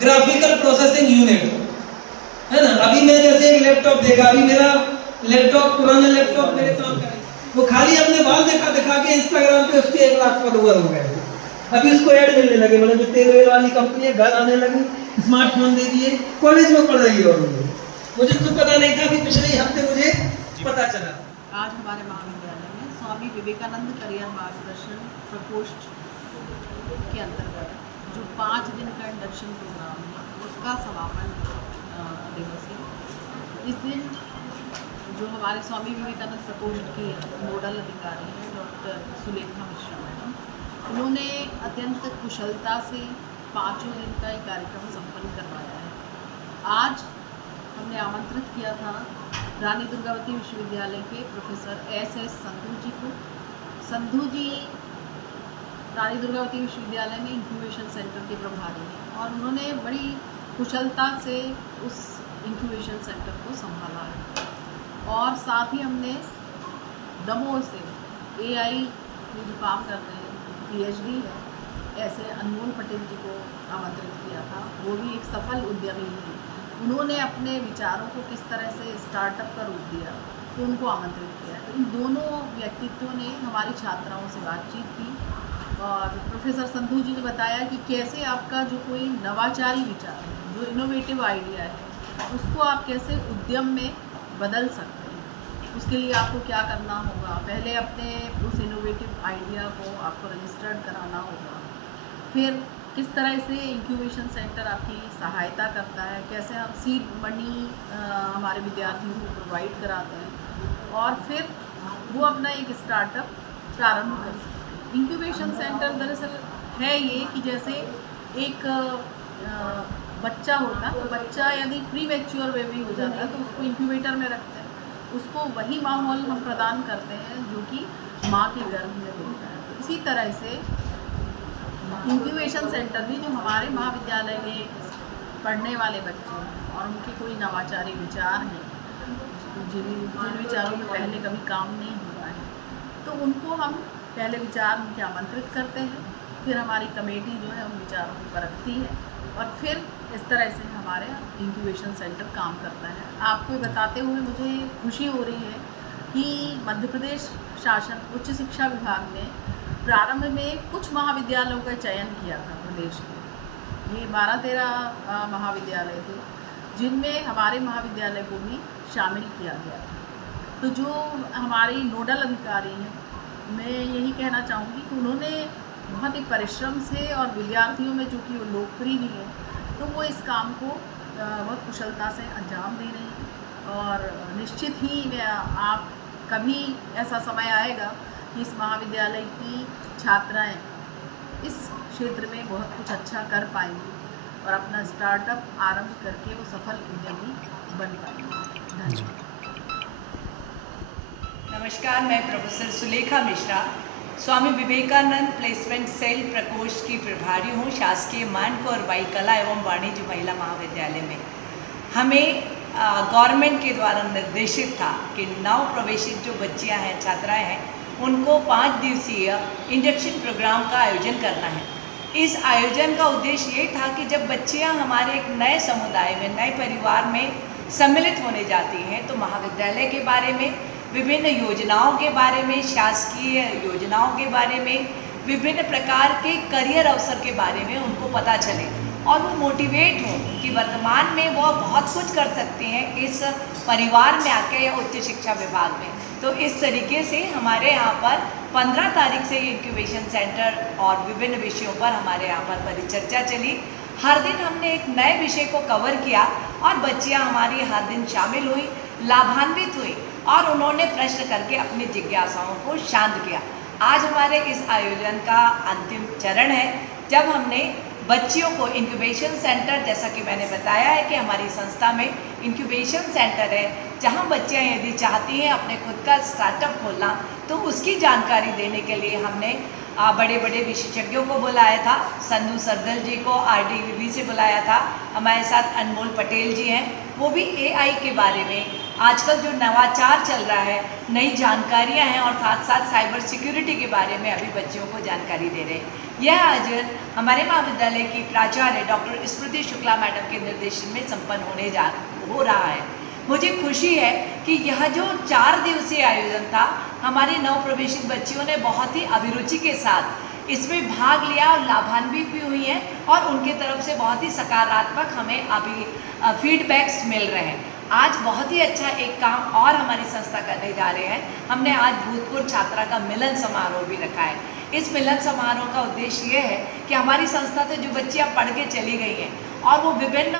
Graphical processing unit, है ना। अभी मैं जैसे एक लैपटॉप देखा, अभी मेरा लैपटॉप पुराना लैपटॉप मेरे काम का, वो खाली अपने बाल दिखा के इंस्टाग्राम पे उसके 1 लाख फॉलोअर हो गए। अभी उसको ऐड मिलने लगे, मतलब जो तेल वेल वाली कंपनी है, घर आने लगी, स्मार्टफोन दे दिए, कॉलेज में पढ़ रही है। और मुझे तो पता नहीं था, अभी पिछले ही हफ्ते मुझे पता चला। आज हमारे महाविद्यालय में स्वामी विवेकानंद करियर मार्गदर्शन प्रकोष्ठ के अंतर्गत जो 5 दिन का इंडक्शन प्रोग्राम है उसका समापन दिवस है। इस दिन जो हमारे स्वामी विवेकानंद प्रकोष्ठ की नोडल अधिकारी हैं डॉक्टर सुलेखा मिश्रा मैडम, उन्होंने अत्यंत कुशलता से 5 दिन का ये कार्यक्रम संपन्न करवाया है। आज हमने आमंत्रित किया था रानी दुर्गावती विश्वविद्यालय के प्रोफेसर एस संधू जी को। संधू जी रानी दुर्गावती विश्वविद्यालय में इंक्यूबेशन सेंटर के प्रभारी हैं और उन्होंने बड़ी कुशलता से उस इंक्यूबेशन सेंटर को संभाला है। और साथ ही हमने दमोह से AI में जो काम कर रहे हैं, PhD है, ऐसे अनमोल पटेल जी को आमंत्रित किया था। वो भी एक सफल उद्यमी हैं। उन्होंने अपने विचारों को किस तरह से स्टार्टअप का रूप दिया, तो उनको आमंत्रित किया। तो इन दोनों व्यक्तित्वों ने हमारी छात्राओं से बातचीत की और प्रोफेसर संधू जी ने बताया कि कैसे आपका जो कोई नवाचारी विचार है, जो इनोवेटिव आइडिया है, उसको आप कैसे उद्यम में बदल सकते हैं। उसके लिए आपको क्या करना होगा, पहले अपने उस इनोवेटिव आइडिया को आपको रजिस्टर्ड कराना होगा, फिर किस तरह से इंक्यूबेशन सेंटर आपकी सहायता करता है, कैसे हम सीड मनी हमारे विद्यार्थियों को प्रोवाइड कराते हैं और फिर वो अपना एक स्टार्टअप प्रारंभ कर सकते हैं। इंक्यूबेशन सेंटर दरअसल है ये कि जैसे एक बच्चा होता है, तो बच्चा यदि प्री मैच्योर बेबी हो जाता है तो उसको इंक्यूबेटर में रखते हैं, उसको वही माहौल हम प्रदान करते हैं जो कि माँ के गर्भ में होता है। तो इसी तरह से इंक्यूबेशन सेंटर भी जो हमारे महाविद्यालय में पढ़ने वाले बच्चे हैं और उनके कोई नवाचारी विचार हैं, जिन विचारों में पहले कभी काम नहीं हुआ है, तो उनको हम पहले विचार उनके आमंत्रित करते हैं, फिर हमारी कमेटी जो है उन विचारों को परखती है और फिर इस तरह से हमारे इंक्यूबेशन सेंटर काम करता है। आपको बताते हुए मुझे खुशी हो रही है कि मध्य प्रदेश शासन उच्च शिक्षा विभाग ने प्रारंभ में कुछ महाविद्यालयों का चयन किया था प्रदेश के। ये 12-13 महाविद्यालय थे जिनमें हमारे महाविद्यालय को भी शामिल किया गया था। तो जो हमारी नोडल अधिकारी हैं, मैं यही कहना चाहूँगी कि उन्होंने बहुत ही परिश्रम से और विद्यार्थियों में चूँकि वो लोकप्रिय भी है तो वो इस काम को बहुत कुशलता से अंजाम दे रही हैं। और निश्चित ही आप कभी ऐसा समय आएगा कि इस महाविद्यालय की छात्राएं इस क्षेत्र में बहुत कुछ अच्छा कर पाएंगी और अपना स्टार्टअप आरंभ करके वो सफल उद्यमी बन पाएंगे। धन्यवाद। नमस्कार, मैं professor Sulekha Mishra Swami Vivekananda placement cell प्रकोष्ठ की प्रभारी हूँ शासकीय मानक और बाई कला एवं वाणिज्य महिला महाविद्यालय में। हमें गवर्नमेंट के द्वारा निर्देशित था कि नव प्रवेशित जो बच्चियाँ हैं, छात्राएं हैं, उनको 5 दिवसीय इंडक्शन प्रोग्राम का आयोजन करना है। इस आयोजन का उद्देश्य ये था कि जब बच्चियाँ हमारे एक नए समुदाय में, नए परिवार में सम्मिलित होने जाती हैं तो महाविद्यालय के बारे में, विभिन्न योजनाओं के बारे में, शासकीय योजनाओं के बारे में, विभिन्न प्रकार के करियर अवसर के बारे में उनको पता चले और वो मोटिवेट हों कि वर्तमान में वो बहुत कुछ कर सकते हैं इस परिवार में आके या उच्च शिक्षा विभाग में। तो इस तरीके से हमारे यहाँ पर 15 तारीख से इंक्यूबेशन सेंटर और विभिन्न विषयों पर हमारे यहाँ पर परिचर्चा चली। हर दिन हमने एक नए विषय को कवर किया और बच्चियाँ हमारी हर दिन शामिल हुई, लाभान्वित हुई और उन्होंने प्रश्न करके अपनी जिज्ञासाओं को शांत किया। आज हमारे इस आयोजन का अंतिम चरण है जब हमने बच्चियों को इंक्यूबेशन सेंटर, जैसा कि मैंने बताया है कि हमारी संस्था में इंक्यूबेशन सेंटर है जहां बच्चियां यदि चाहती हैं अपने खुद का स्टार्टअप खोलना तो उसकी जानकारी देने के लिए हमने बड़े बड़े विशेषज्ञों को बुलाया था, संधू सरदल जी को RDVB से बुलाया था, हमारे साथ अनमोल पटेल जी हैं, वो भी AI के बारे में आजकल जो नवाचार चल रहा है, नई जानकारियां हैं और साथ साथ साइबर सिक्योरिटी के बारे में अभी बच्चों को जानकारी दे रहे हैं। यह आज हमारे महाविद्यालय की प्राचार्य डॉक्टर स्मृति शुक्ला मैडम के निर्देशन में संपन्न हो रहा है। मुझे खुशी है कि यह जो 4 दिवसीय आयोजन था, हमारी नवप्रवेशित बच्चियों ने बहुत ही अभिरुचि के साथ इसमें भाग लिया और लाभान्वित भी हुई हैं और उनके तरफ से बहुत ही सकारात्मक हमें अभी फीडबैक्स मिल रहे हैं। आज बहुत ही अच्छा एक काम और हमारी संस्था करने जा रहे हैं। हमने आज भूतपूर्व छात्रा का मिलन समारोह भी रखा है। इस मिलन समारोह का उद्देश्य ये है कि हमारी संस्था से जो बच्चियाँ पढ़ के चली गई हैं और वो विभिन्न